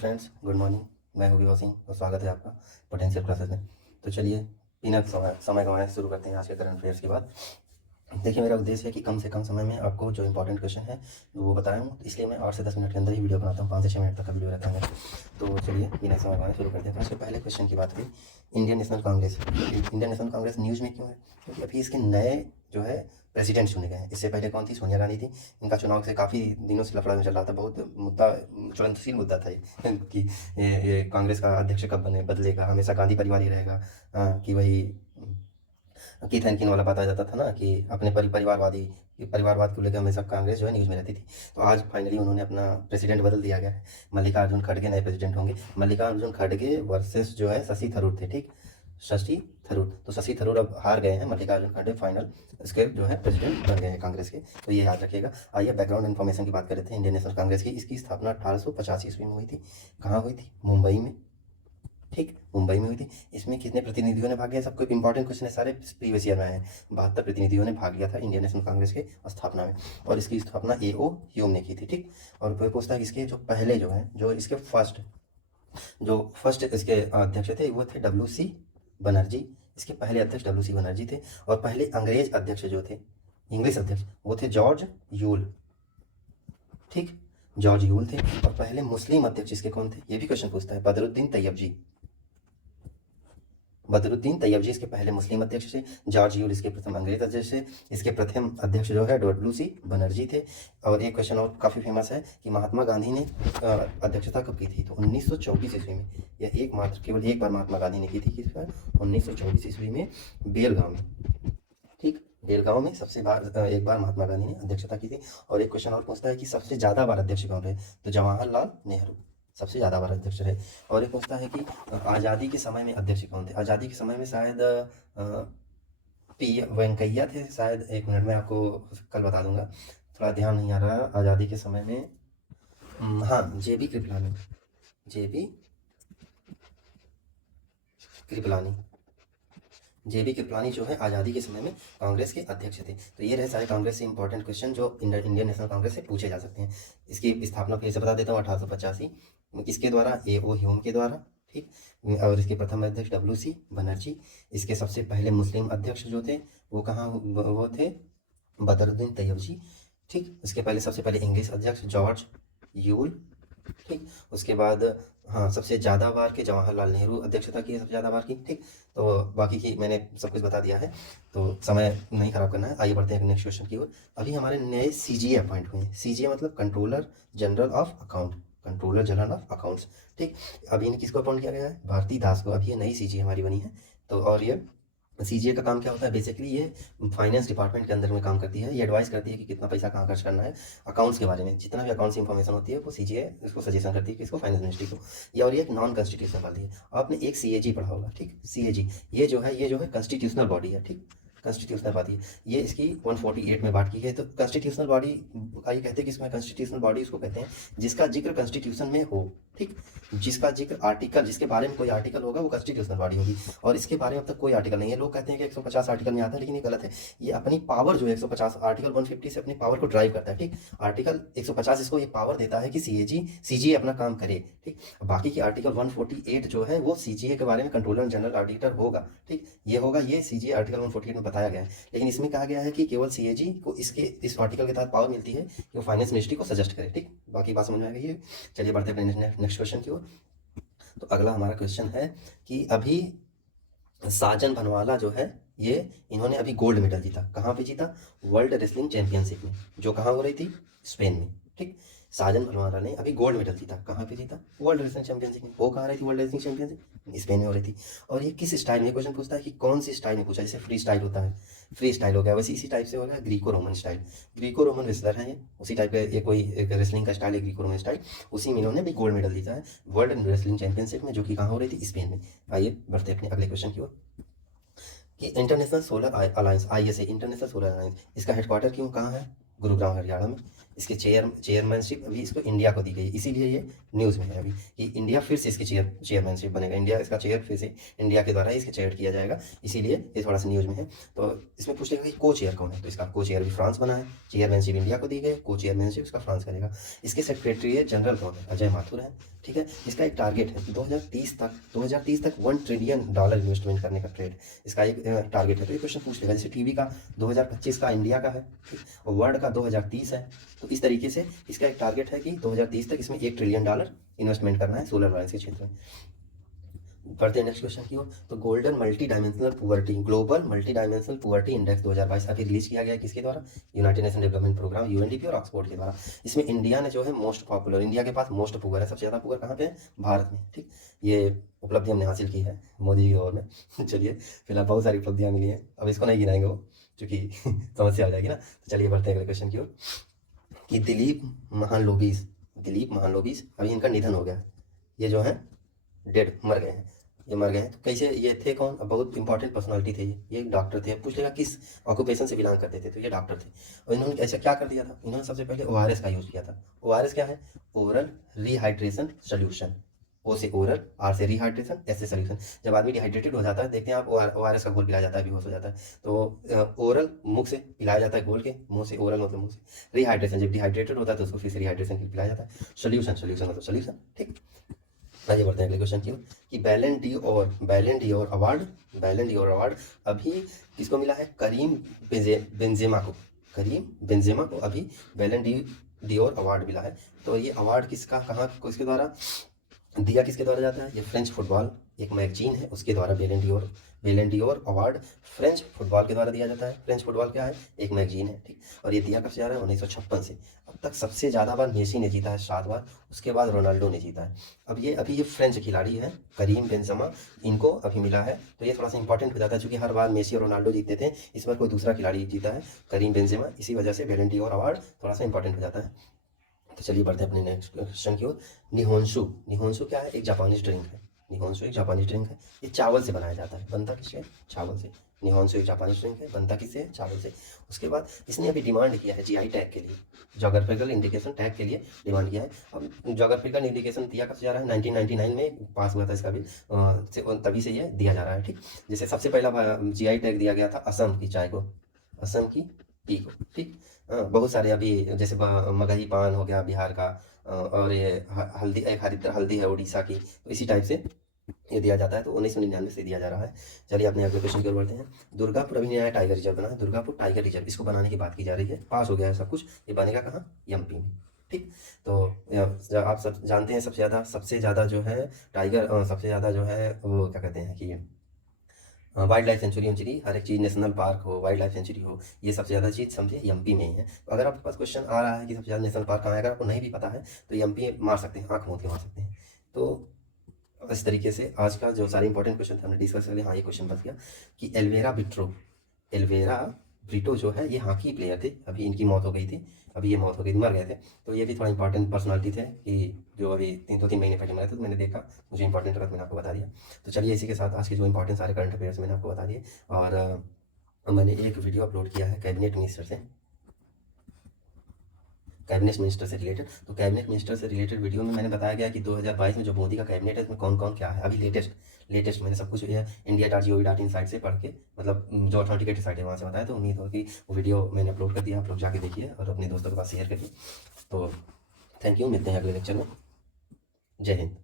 Friends, good morning. मैं हूँ विभा सिंह और स्वागत है आपका पोटेंशियल क्लासेस में। तो चलिए बिना समय गंवाए शुरू करते हैं आज के करंट अफेयर्स की बात। देखिए, मेरा उद्देश्य है कि कम से कम समय में आपको जो इंपॉर्टेंट क्वेश्चन है वो बताया हूँ, इसलिए मैं 8 से 10 मिनट के अंदर ही वीडियो बनाता हूँ। 5 से 6 मिनट तक का वीडियो रहता है। तो चलिए बिना समय गंवाए शुरू करते हैं। आज के पहले क्वेश्चन की बात करें, Indian national Congress. Indian national Congress news में क्यों है? क्योंकि अभी इसके नए जो है प्रेसिडेंट चुने गए हैं। इससे पहले कौन थी? सोनिया गांधी थी। इनका चुनाव से काफ़ी दिनों से लफड़ा में चल रहा था, बहुत मुद्दा, ज्वलनशील मुद्दा था ये कि ये कांग्रेस का अध्यक्ष कब बदलेगा, हमेशा गांधी परिवार ही रहेगा। कि वही कीथ एंड किन वाला बात आ जाता था ना कि अपने परिवारवाद को लेकर हमेशा कांग्रेस जो है न्यूज़ में रहती थी। तो आज फाइनली उन्होंने अपना प्रेसिडेंट बदल दिया गया है। मल्लिकार्जुन खड़गे नए प्रेसिडेंट होंगे। मल्लिकार्जुन खड़गे वर्सेस जो है शशि थरूर थे, ठीक, शशि थरूर। तो शशि थरूर अब हार गए हैं, मल्लिकार्जुन खड़गे फाइनल इसके जो है प्रेसिडेंट बन गए हैं कांग्रेस के। तो ये याद रखिएगा। आइए बैकग्राउंड इन्फॉर्मेशन की बात कर रहे थे इंडियन नेशनल कांग्रेस की। इसकी स्थापना 1885 ईस्वी में हुई थी। कहाँ हुई थी? मुंबई में, ठीक, मुंबई में हुई थी। इसमें कितने प्रतिनिधियों ने भाग लिया? सबको इंपॉर्टेंट क्वेश्चन है, सारे प्रीवियस ईयर में आए हैं। 72 प्रतिनिधियों ने भाग लिया था इंडियन नेशनल कांग्रेस के स्थापना में, और इसकी स्थापना ए.ओ. ह्यूम ने की थी, ठीक। और कोई पूछता है कि इसके जो पहले जो है जो इसके फर्स्ट इसके अध्यक्ष थे वो थे W.C. बनर्जी। इसके पहले अध्यक्ष W.C. बनर्जी थे। और पहले अंग्रेज अध्यक्ष जो थे, इंग्लिश अध्यक्ष, वो थे जॉर्ज यूल, ठीक, जॉर्ज यूल थे। और पहले मुस्लिम अध्यक्ष इसके कौन थे? ये भी क्वेश्चन पूछता है। बदरुद्दीन तैयबजी इसके पहले मुस्लिम अध्यक्ष थे। जॉर्ज यूल इसके प्रथम अंग्रेज अध्यक्ष थे। इसके प्रथम अध्यक्ष जो है W.C. बनर्जी थे। और एक क्वेश्चन और काफ़ी फेमस है कि महात्मा गांधी ने अध्यक्षता कब की थी? तो 1924 ईस्वी में। यह केवल एक बार महात्मा गांधी ने की थी, किस बार? 1924 ईस्वी में, बेलगांव में, ठीक, बेलगांव में एक बार महात्मा गांधी ने अध्यक्षता की थी। और एक क्वेश्चन और पूछता है कि सबसे ज़्यादा बार अध्यक्ष कौन रहे? तो जवाहरलाल नेहरू सबसे ज़्यादा बार अध्यक्ष रहे। और एक पूछता है कि आज़ादी के समय में अध्यक्ष कौन थे? आज़ादी के समय में शायद पी वेंकैया थे शायद। एक मिनट में आपको कल बता दूंगा, थोड़ा ध्यान नहीं आ रहा। आज़ादी के समय में हाँ, जेबी कृपलानी जो है आज़ादी के समय में कांग्रेस के अध्यक्ष थे। तो ये रहे सारे कांग्रेस से इंपॉर्टेंट क्वेश्चन जो इंडियन नेशनल कांग्रेस से पूछे जा सकते हैं। इसकी स्थापना फिर से बता देता हूँ, 1885 इसके द्वारा, ए.ओ. ह्यूम के द्वारा, ठीक। और इसके प्रथम अध्यक्ष W.C. बनर्जी। इसके सबसे पहले मुस्लिम अध्यक्ष जो थे वो वो थे बदरुद्दीन तैयबजी, ठीक। इसके पहले सबसे पहले इंग्लिश अध्यक्ष जॉर्ज यूल, ठीक। उसके बाद हाँ, सबसे ज़्यादा बार के जवाहरलाल नेहरू अध्यक्षता की है, सबसे ज़्यादा बार की, ठीक। तो बाकी की मैंने सब कुछ बता दिया है, तो समय नहीं खराब करना है। आइए बढ़ते हैं नेक्स्ट क्वेश्चन की ओर। अभी हमारे नए CGA अपॉइंट हुए हैं। CGA मतलब कंट्रोलर जनरल ऑफ अकाउंट्स, ठीक। अभी इन्हें किसको अपॉइंट किया गया है? भारती दास को। अभी ये नई CGA हमारी बनी है। तो और ये CGA का काम क्या होता है? बेसिकली ये फाइनेंस डिपार्टमेंट के अंदर में काम करती है। ये एडवाइस करती है कि कितना पैसा कहाँ खर्च करना है। अकाउंट्स के बारे में जितना भी अकाउंट्स इन्फॉर्मेशन होती है वो CGA इसको सजेशन करती है कि इसको फाइनेंस मिनिस्ट्री को। ये और ये एक नॉन कॉन्स्टिट्यूशनल बॉडी है। आपने एक CAG पढ़ा होगा, ठीक, CAG ये जो है कॉन्स्टिट्यूशनल बॉडी है, ठीक, कॉन्स्टिट्यूशनल बॉडी है। ये इसकी 148 में बांट की है। तो कॉन्स्टिट्यूशनल बॉडी आइए कहते हैं कि इसमें कॉन्स्टिट्यूशनल बॉडी उसको कहते हैं जिसका जिक्र कॉन्स्टिट्यूशन में हो, ठीक, जिसका जिक्र आर्टिकल, जिसके बारे में कोई आर्टिकल होगा वो कॉन्स्टिट्यूशनल बॉडी होगी। और इसके बारे में अब तक कोई आर्टिकल नहीं है। लोग कहते हैं कि 150 आर्टिकल में आता है, लेकिन ये गलत है। ये अपनी पावर जो है 150 आर्टिकल 150 से अपनी पावर को ड्राइव करता है, ठीक। आर्टिकल 150 इसको ये पावर देता है कि CGA अपना काम करे, ठीक। बाकी की आर्टिकल 148 जो है वो CGA के बारे में कंट्रोलर जनरल ऑडिटर होगा, ठीक। ये होगा, ये CGA आर्टिकल 148 में बताया गया है। लेकिन इसमें कहा गया है कि केवल CAG को इस आर्टिकल के तहत पावर मिलती है कि वो फाइनेंस मिनिस्ट्री को सजेस्ट करे, ठीक। बाकी बात समझ में आ गई है। चलिए बढ़ते हैं अपने नेक्स्ट क्वेश्चन की ओर। तो अगला हमारा क्वेश्चन है कि अभी साजन भनवाला जो है ये इन्होंने अभी गोल्ड मेडल जीता। कहाँ पे जीता? वर्ल्ड रेसलिंग चैंपियनशिप में, जो कहाँ हो रही थी? स्पेन में, ठीक। साजन भनवाला ने अभी गोल्ड मेडल जीता। कहाँ पे जीता? वर्ल्ड रेसलिंग चैंपियनशिप में। वो कहाँ रही थी वर्ल्ड रेसलिंग चैंपियनशिप? स्पेन में हो रही थी। और ये किस स्टाइल में? क्वेश्चन पूछता है कि कौन सी स्टाइल में पूछा। जैसे फ्री स्टाइल होता है, फ्री स्टाइल हो गया, वैसे इसी टाइप से हो गया Greco Roman style. Greco Roman wrestler है ये, उसी टाइप का ये कोई एक रेसलिंग का स्टाइल है, ग्रीको रोमन स्टाइल। उसी में इन्होंने भी गोल्ड मेडल जीता है वर्ल्ड रेसलिंग चैंपियनशिप में, जो कि कहाँ हो रही थी? स्पेन में। आइए बढ़ते अपने अगले क्वेश्चन की ओर कि international solar alliance, ISA, international solar alliance, इसका हेडक्वार्टर कहाँ है? गुरुग्राम हरियाणा में। इसके चेयरमैनशिप अभी इसको इंडिया को दी गई, इसीलिए ये न्यूज़ में है अभी कि इंडिया फिर से इसकी चेयरमैनशिप बनेगा, इंडिया इसका चेयर फिर से इंडिया के द्वारा इसके चेयर किया जाएगा, इसीलिए ये थोड़ा सा न्यूज़ में है। तो इसमें पूछ लेगा कि को चेयर कौन है, तो इसका को चेयर भी फ्रांस बना है, चेयरमैनशिप इंडिया को दी गई, को चेयरमैनशिप इसका फ्रांस करेगा। इसके सेक्रेटरी जनरल कौन है, अजय माथुर है, ठीक है। इसका एक टारगेट है कि 2030 तक $1 ट्रिलियन इन्वेस्टमेंट करने का ट्रेड, इसका एक टारगेट है। तो ये क्वेश्चन पूछ लेगा, जैसे टीवी का 2025 का इंडिया का है, ठीक, और वर्ल्ड का 2030 है, तो इस तरीके से इसका एक टारगेट है कि 2030 तक इसमें $1 ट्रिलियन इन्वेस्टमेंट करना है सोलर वायर्स के क्षेत्र में। बढ़ते हैं नेक्स्ट क्वेश्चन की ओर। तो golden multi dimensional poverty, global multi dimensional poverty index 2022 अभी रिलीज किया गया है, किसके द्वारा, United Nation Development Programme UNDP और ऑक्सफोर्ड के द्वारा। इसमें इंडिया ने जो है मोस्ट पॉपुलर, इंडिया के पास मोस्ट पुअर है, सबसे ज़्यादा पुअर कहाँ पे है, भारत में, ठीक। ये उपलब्धि हमने हासिल की है मोदी की दौर में। चलिए फिलहाल बहुत सारी उपलब्धियाँ मिली हैं, अब इसको नहीं गिनाएंगे वो, क्योंकि समस्या आ जाएगी ना। तो चलिए बढ़ते हैं अगले क्वेश्चन की ओर कि दिलीप महालोबिस अभी इनका निधन हो गया, ये जो है डेड, मर गए हैं, ये मर गए हैं। तो कैसे, ये थे कौन, अब बहुत इंपॉर्टेंट पर्सनालिटी थे ये डॉक्टर थे। पूछ लेगा किस ऑक्यूपेशन से बिलोंग करते थे, तो ये डॉक्टर थे। और इन्होंने ऐसा क्या कर दिया था, इन्होंने सबसे पहले ORS का यूज़ किया था। ORS क्या है, ओरल रिहाइड्रेशन सोल्यूशन, O से ओरल, R से रिहाइड्रेशन, S से सोल्यूशन। जब आदमी डिहाइड्रेटेड हो जाता है, देखते हैं आप, ORS का घोल पिलाया जाता है, बेहोश हो जाता है, तो ओरल मुख से पिलाया जाता है घोल के, मुंह से, ओरल मतलब मुंह से। रिहाइड्रेशन जब डिहाइड्रेटेड होता है तो उसको फिर से रिहाइड्रेशन के लिए पिलाया जाता है। सोल्यूशन मतलब सोल्यूशन, ठीक। आइए बढ़ते हैं अगले क्वेश्चन की ओर कि बैलन डी अवार्ड अभी किसको मिला है, करीम बेंजेमा को अभी बैलन डी अवार्ड मिला है। तो ये अवार्ड किसका, कहाँ, किसके द्वारा दिया, किसके द्वारा जाता है, ये फ्रेंच फुटबॉल एक मैगजीन है उसके द्वारा बैलन डीओर अवार्ड फ्रेंच फुटबॉल के द्वारा दिया जाता है। फ्रेंच फुटबॉल क्या है, एक मैगजीन है, ठीक। और ये दिया कब से जा रहा है, 1956 से। अब तक सबसे ज़्यादा बार मेसी ने जीता है, 7 बार, उसके बाद रोनाल्डो ने जीता है। अब ये अभी ये फ्रेंच खिलाड़ी है करीम बेंजेमा, इनको अभी मिला है। तो ये थोड़ा सा इंपॉर्टेंट हो जाता है, क्योंकि हर बार मेसी और रोनाल्डो जीतते थे, इस बार कोई दूसरा खिलाड़ी जीता है, करीम बेंजेमा, इसी वजह से बैलन डीओर अवार्ड थोड़ा सा इंपॉर्टेंट हो जाता है। तो चलिए बढ़ते हैं अपने नेक्स्ट क्वेश्चन की ओर। निहोंशु क्या है, एक जापानीज ड्रिंक है। निहोंशु एक जापानीज ड्रिंक है, ये चावल से बनाया जाता है, बनता किससे, चावल से। निहोंशु एक जापानीज ड्रिंक है, बनता किससे, चावल से। उसके बाद इसने अभी डिमांड किया है GI टैग के लिए, जोग्राफिकल इंडिकेशन टैग के लिए डिमांड किया है। अब जोग्राफिकल इंडिकेशन दिया कब से जा रहा है, 1999 में पास हुआ था इसका बिल, तभी से ये दिया जा रहा है, ठीक। जैसे सबसे पहला GI टैग दिया गया था असम की चाय को, असम की टी को, ठीक। बहुत सारे अभी जैसे मगही पान हो गया बिहार का, और ये हल्दी, एक हरिद्रा हल्दी है उड़ीसा की, तो इसी टाइप से ये दिया जाता है। तो 1999 से दिया जा रहा है। चलिए अपने अगले क्वेश्चन की ओर बढ़ते हैं। दुर्गापुर अभी नया टाइगर रिजर्व बना है, दुर्गापुर टाइगर रिजर्व, इसको बनाने की बात की जा रही है, पास हो गया है सब कुछ, ये बनेगा कहाँ, MP में, ठीक। तो आप सब जानते हैं सबसे ज़्यादा जो है टाइगर, सबसे ज़्यादा जो है वो क्या कहते हैं कि वाइल्ड लाइफ सेंचुरी हर एक चीज़, नेशनल पार्क हो, वाइल्ड लाइफ सेंचुरी हो, ये सबसे ज़्यादा चीज़ समझिए MP में ही है। तो अगर आपके पास क्वेश्चन आ रहा है कि सबसे ज़्यादा नेशनल पार्क कहाँ है, अगर आपको नहीं भी पता है तो MP मार सकते हैं, आँख मूंद के मार सकते हैं। तो इस तरीके से आज का जो सारे इंपॉर्टेंट क्वेश्चन थे हमने डिस्कस कर लिया। हाँ, ये क्वेश्चन बच गया कि एल्वेरा ब्रिटो जो है ये हॉकी प्लेयर थे, अभी इनकी मौत हो गई थी, अभी ये मौत हो गई, मर गए थे। तो ये भी थोड़ा इंपॉर्टेंट पर्सनालिटी थे कि जो अभी 3 महीने पहले मरे थे, तो मैंने देखा, मुझे इंपॉर्टेंट लगा, मैंने आपको बता दिया। तो चलिए इसी के साथ आज के जो इंपॉर्टेंट सारे करंट अफेयर्स मैंने आपको बता दिए। और मैंने एक वीडियो अपलोड किया है कैबिनेट मिनिस्टर से रिलेटेड। तो कैबिनेट मिनिस्टर से रिलेटेड वीडियो में मैंने बताया गया कि 2022 में जो मोदी का कैबिनेट है उसमें कौन कौन क्या है, अभी लेटेस्ट मैंने सब कुछ ये India.gov.in साइट से पढ़ के, मतलब जो ऑथेंटिकेटेड साइट है वहाँ से बताया। तो उम्मीद हो कि वो वीडियो मैंने अपलोड कर दिया, आप लोग जाके देखिए और अपने दोस्तों के पास शेयर करिए। तो थैंक यू, मिलते हैं अगले लेक्चर में। जय हिंद।